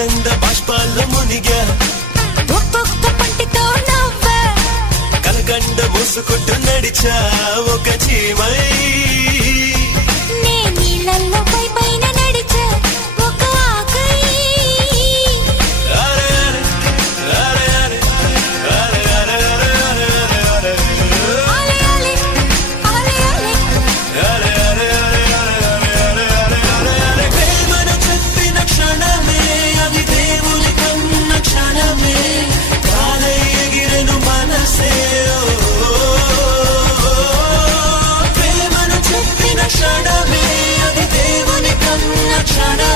ఆనంద బాష్పాల్లో మునిగా ఒక్కొక్క పంటితో నవ్వా కలకండ మూసుకుంటూ నడిచా ఒక చీమై నే నీళ్ళల్లో పైన నడిచా ఒక ఆకై ఆలే ఆలే ఆలే ఆలే ప్రేమను చెప్పిన క్షణమే అది దేవుని కన్న క్షణమే కాలై ఎగిరెను మనసే ప్రేమను చెప్పిన క్షణమే అది దేవుని కన్న క్షణమే